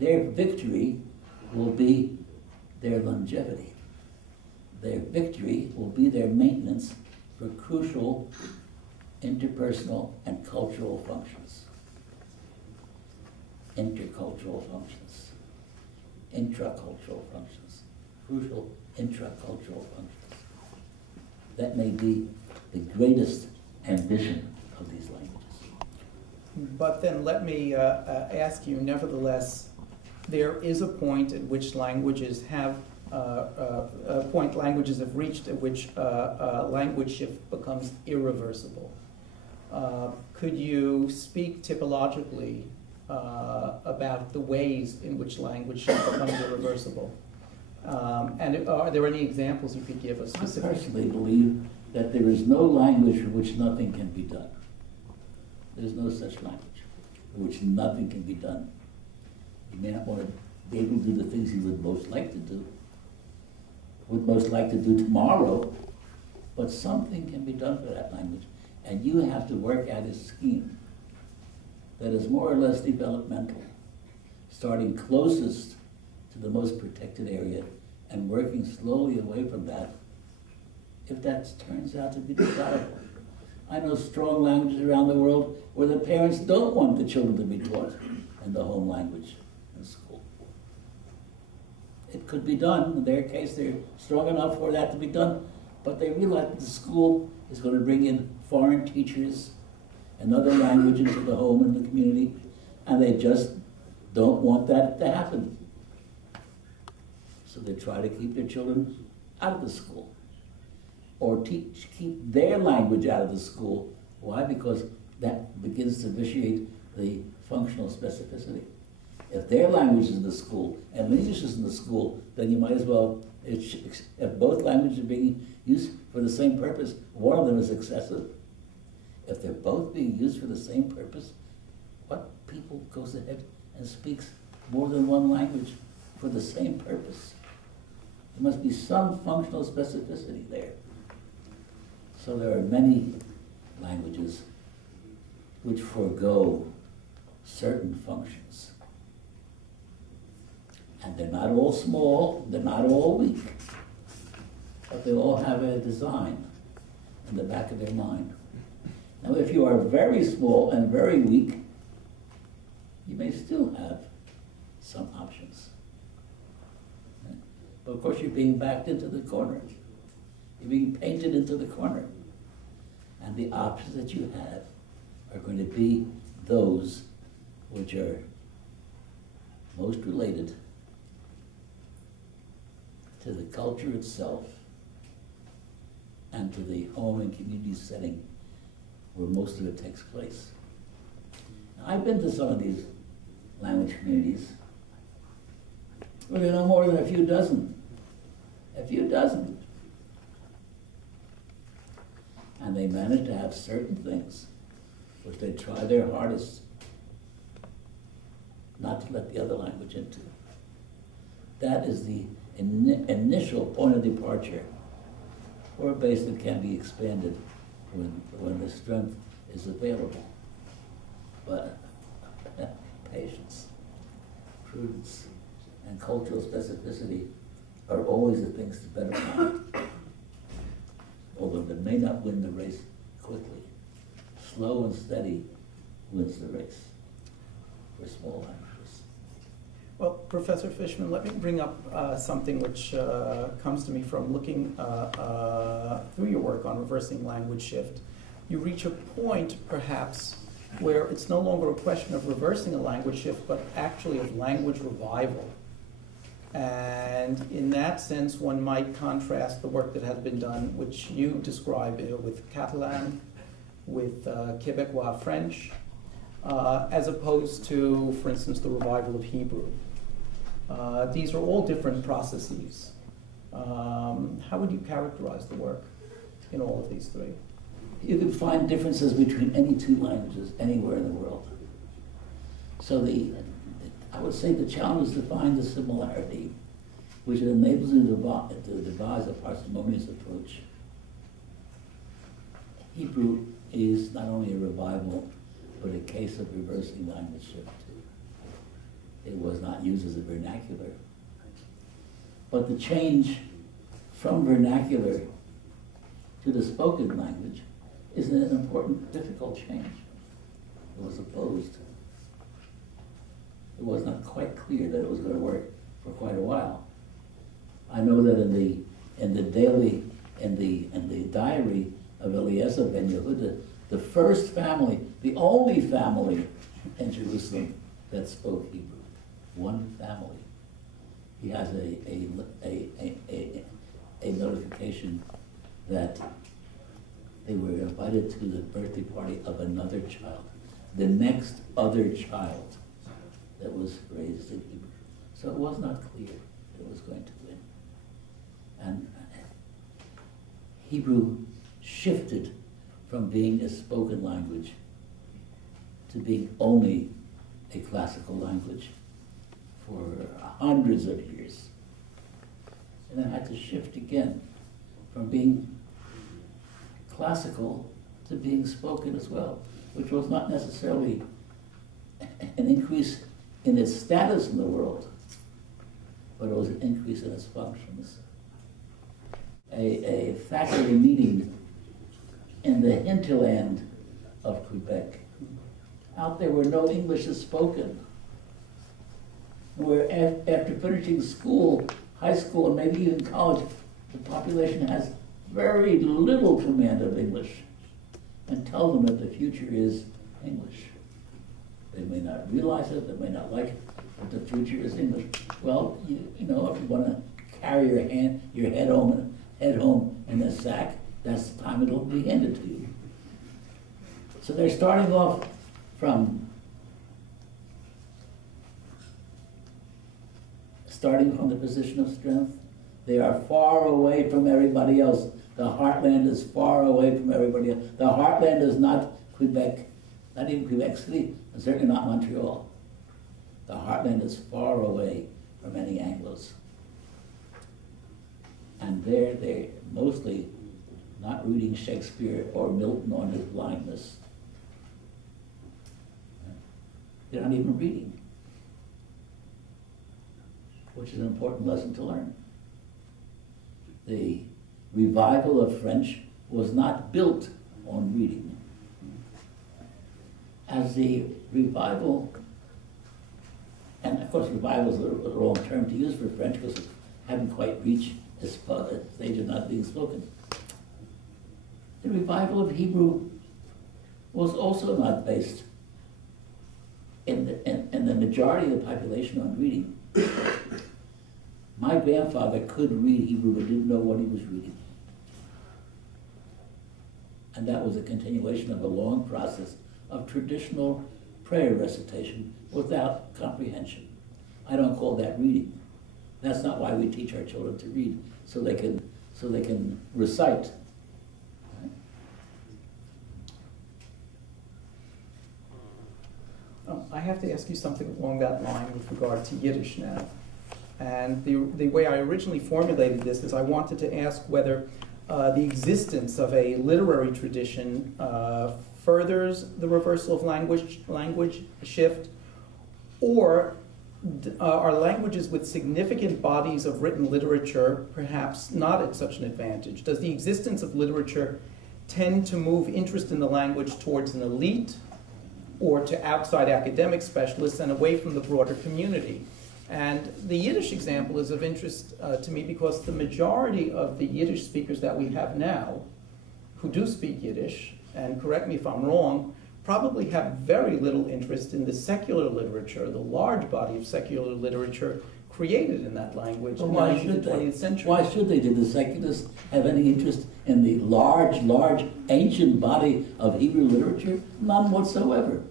their victory will be their longevity. Their victory will be their maintenance for crucial interpersonal and cultural functions. Intercultural functions, intracultural functions, crucial intracultural functions. That may be the greatest ambition of these languages. But then let me ask you, nevertheless, there is a point at which languages have, languages have reached at which language shift becomes irreversible. Could you speak typologically about the ways in which language shift becomes irreversible? And are there any examples you could give us specifically? I personally believe that there is no language for which nothing can be done. There's no such language for which nothing can be done. You may not want to be able to do the things you would most like to do, would most like to do tomorrow, but something can be done for that language. And you have to work out a scheme that is more or less developmental, starting closest to the most protected area and working slowly away from that, if that turns out to be desirable. I know strong languages around the world where the parents don't want the children to be taught in the home language in school. It could be done. In their case, they're strong enough for that to be done, but they realize that the school is going to bring in foreign teachers, another language into the home and the community, and they just don't want that to happen. So they try to keep their children out of the school, or keep their language out of the school. Why? Because that begins to vitiate the functional specificity. If their language is in the school and English is in the school, then you might as well, if both languages are being used for the same purpose, one of them is excessive. If they're both being used for the same purpose, what people goes ahead and speaks more than one language for the same purpose? There must be some functional specificity there. So there are many languages which forego certain functions. And they're not all small, they're not all weak, but they all have a design in the back of their mind. Now, if you are very small and very weak, you may still have some options. But of course, you're being backed into the corner. You're being painted into the corner. And the options that you have are going to be those which are most related to the culture itself and to the home and community setting where most of it takes place. Now, I've been to some of these language communities where there are no more than a few dozen. A few dozen. And they manage to have certain things which they try their hardest not to let the other language into. That is the initial point of departure, or a base that can be expanded when the strength is available. But patience, prudence, and cultural specificity are always the things to bet upon. Although they may not win the race quickly. Slow and steady wins the race for small languages. Well, Professor Fishman, let me bring up something which comes to me from looking through your work on reversing language shift. You reach a point, perhaps, where it's no longer a question of reversing a language shift, but actually of language revival. And in that sense, one might contrast the work that has been done, which you describe with Catalan, with Quebecois French, as opposed to, for instance, the revival of Hebrew. These are all different processes. How would you characterize the work in all of these three? You can find differences between any two languages anywhere in the world. So I would say the challenge is to find the similarity, which enables you to devise a parsimonious approach. Hebrew is not only a revival, but a case of reversing language shift too. It was not used as a vernacular. But the change from vernacular to the spoken language is an important, difficult change. It was opposed. It was not quite clear that it was going to work for quite a while. I know that in the diary of Eliezer ben Yehuda, the first family, the only family in Jerusalem that spoke Hebrew, one family. He has a notification that they were invited to the birthday party of another child, the next other child that was raised in Hebrew. So it was not clear that it was going to win. And Hebrew shifted from being a spoken language to being only a classical language for hundreds of years. And then had to shift again from being classical to being spoken as well, which was not necessarily an increase in its status in the world, but it was an increase in its functions. A faculty meeting in the hinterland of Quebec, out there where no English is spoken, where after finishing school, high school, and maybe even college, the population has very little command of English, and tell them that the future is English. They may not realize it, they may not like it, but the future is English. Well, you know, if you want to carry your head home in a sack, that's the time it'll be handed to you. So they're starting off from the position of strength. They are far away from everybody else. The heartland is far away from everybody else. The heartland is not Quebec, not even Quebec City, and certainly not Montreal. The heartland is far away from any Anglos. And they're mostly not reading Shakespeare or Milton on his blindness. They're not even reading, which is an important lesson to learn. The revival of French was not built on reading. As the revival, and of course revival is the wrong term to use for French because it hadn't quite reached the stage of not being spoken. The revival of Hebrew was also not based in the majority of the population on reading. My grandfather could read Hebrew but didn't know what he was reading. And that was a continuation of a long process of traditional prayer recitation without comprehension. I don't call that reading. That's not why we teach our children to read, so they can recite. I have to ask you something along that line with regard to Yiddish now. And the way I originally formulated this is I wanted to ask whether the existence of a literary tradition furthers the reversal of language shift, or are languages with significant bodies of written literature perhaps not at such an advantage? Does the existence of literature tend to move interest in the language towards an elite or to outside academic specialists and away from the broader community? And the Yiddish example is of interest to me because the majority of the Yiddish speakers that we have now who do speak Yiddish, and correct me if I'm wrong, probably have very little interest in the secular literature, the large body of secular literature created in that language in the 20th century. Why should they? Did the secularists have any interest in the large, ancient body of Hebrew literature? None whatsoever.